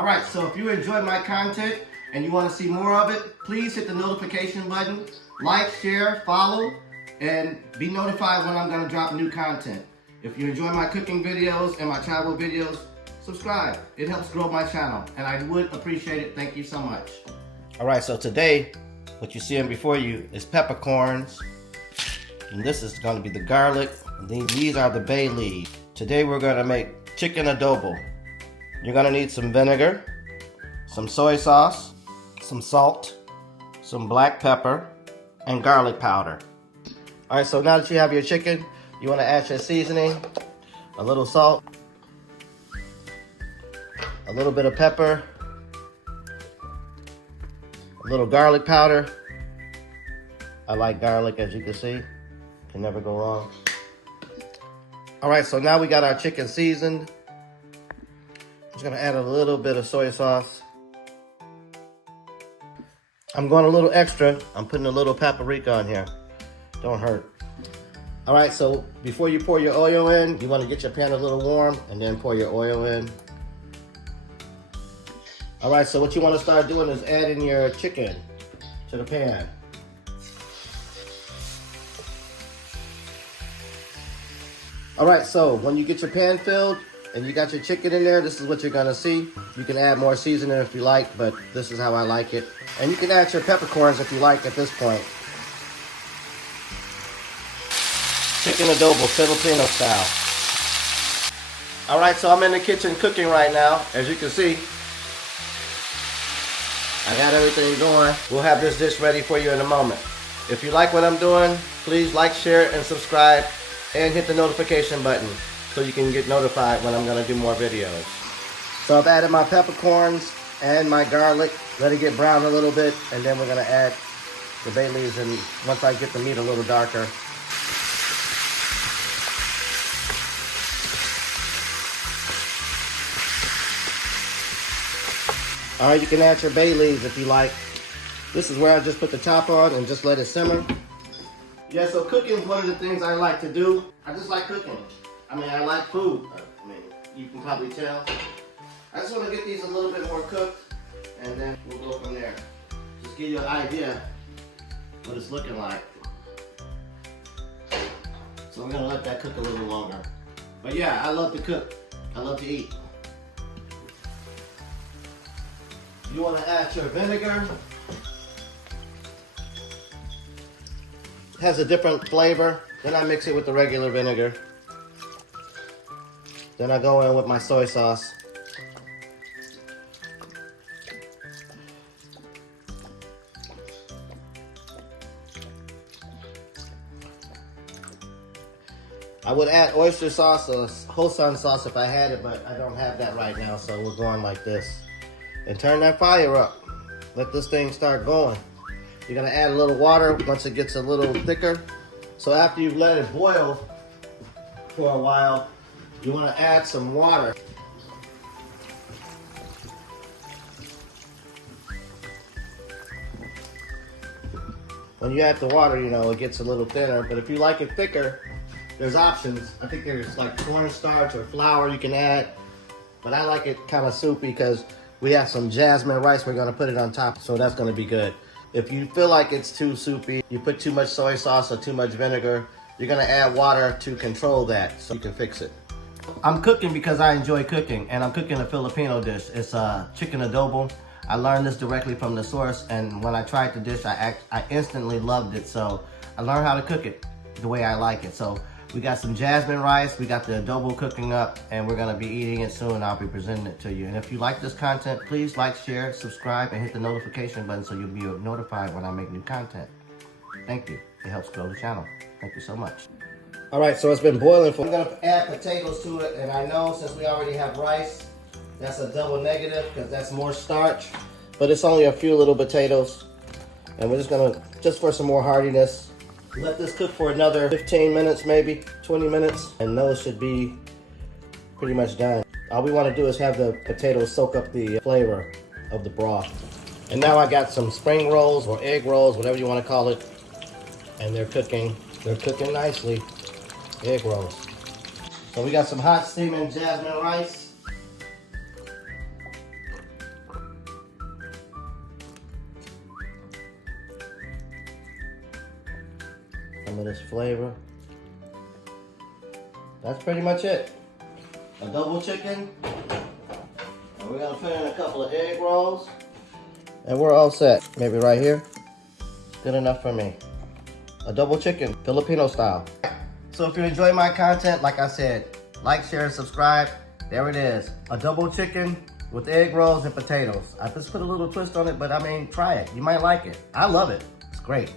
All right, so if you enjoyed my content and you want to see more of it, please hit the notification button, like, share, follow, and be notified when I'm going to drop new content. If you enjoy my cooking videos and my travel videos, subscribe. It helps grow my channel, and I would appreciate it. Thank you so much. All right, so today, what you're seeing before you is peppercorns, and this is going to be the garlic, and these are the bay leaves. Today we're going to make chicken adobo. You're going to need some vinegar, some soy sauce, some salt, some black pepper, and garlic powder. All right, so now that you have your chicken, you want to add your seasoning, a little salt, a little bit of pepper, a little garlic powder. I like garlic, as you can see. Can never go wrong. All right, so now we got our chicken seasoned. I'm just gonna add a little bit of soy sauce. I'm going a little extra. I'm putting a little paprika on here. Don't hurt. All right, so before you pour your oil in, you wanna get your pan a little warm and then pour your oil in. All right, so what you wanna start doing is adding your chicken to the pan. All right, so when you get your pan filled and you got your chicken in there, this is what you're gonna see. You can add more seasoning if you like, but this is how I like it. And you can add your peppercorns if you like at this point. Chicken adobo, Filipino style. All right, so I'm in the kitchen cooking right now. As you can see, I got everything going. We'll have this dish ready for you in a moment. If you like what I'm doing, please like, share, and subscribe. And hit the notification button so you can get notified when I'm gonna do more videos. So I've added my peppercorns and my garlic. Let it get brown a little bit, and then we're gonna add the bay leaves and once I get the meat a little darker. All right, you can add your bay leaves if you like. This is where I just put the top on and just let it simmer. Yeah, so cooking is one of the things I like to do. I just like cooking. I mean, I like food. I mean, you can probably tell. I just want to get these a little bit more cooked, and then we'll go from there. Just give you an idea what it's looking like. So we're gonna let that cook a little longer. But yeah, I love to cook. I love to eat. You want to add your vinegar. Has a different flavor. Then I mix it with the regular vinegar. Then I go in with my soy sauce. I would add oyster sauce or Hoisin sauce if I had it, but I don't have that right now, so we're going like this. And turn that fire up. Let this thing start going. You're gonna add a little water once it gets a little thicker. So after you've let it boil for a while, you wanna add some water. When you add the water, you know, it gets a little thinner, but if you like it thicker, there's options. I think there's like cornstarch or flour you can add, but I like it kind of soupy because we have some jasmine rice. We're gonna put it on top, so that's gonna be good. If you feel like it's too soupy, you put too much soy sauce or too much vinegar, you're gonna add water to control that so you can fix it. I'm cooking because I enjoy cooking, and I'm cooking a Filipino dish. It's chicken adobo. I learned this directly from the source, and when I tried the dish, I instantly loved it. So I learned how to cook it the way I like it. So we got some jasmine rice, we got the adobo cooking up, and we're gonna be eating it soon. I'll be presenting it to you. And if you like this content, please like, share, subscribe, and hit the notification button so you'll be notified when I make new content. Thank you. It helps grow the channel. Thank you so much. All right, so it's been boiling for. I'm gonna add potatoes to it, and I know since we already have rice, that's a double negative because that's more starch, but it's only a few little potatoes. And we're just gonna, just for some more heartiness, let this cook for another 15 minutes, maybe 20 minutes, and those should be pretty much done. All we want to do is have the potatoes soak up the flavor of the broth. And now I got some spring rolls or egg rolls, whatever you want to call it, and they're cooking nicely. Egg rolls. So we got some hot steaming jasmine rice. Some of this flavor. That's pretty much it. Adobo chicken. And we're gonna put in a couple of egg rolls. And we're all set. Maybe right here. Good enough for me. Adobo chicken, Filipino style. So if you enjoy my content, like I said, like, share, and subscribe. There it is. Adobo chicken with egg rolls and potatoes. I just put a little twist on it, but I mean, try it. You might like it. I love it. It's great.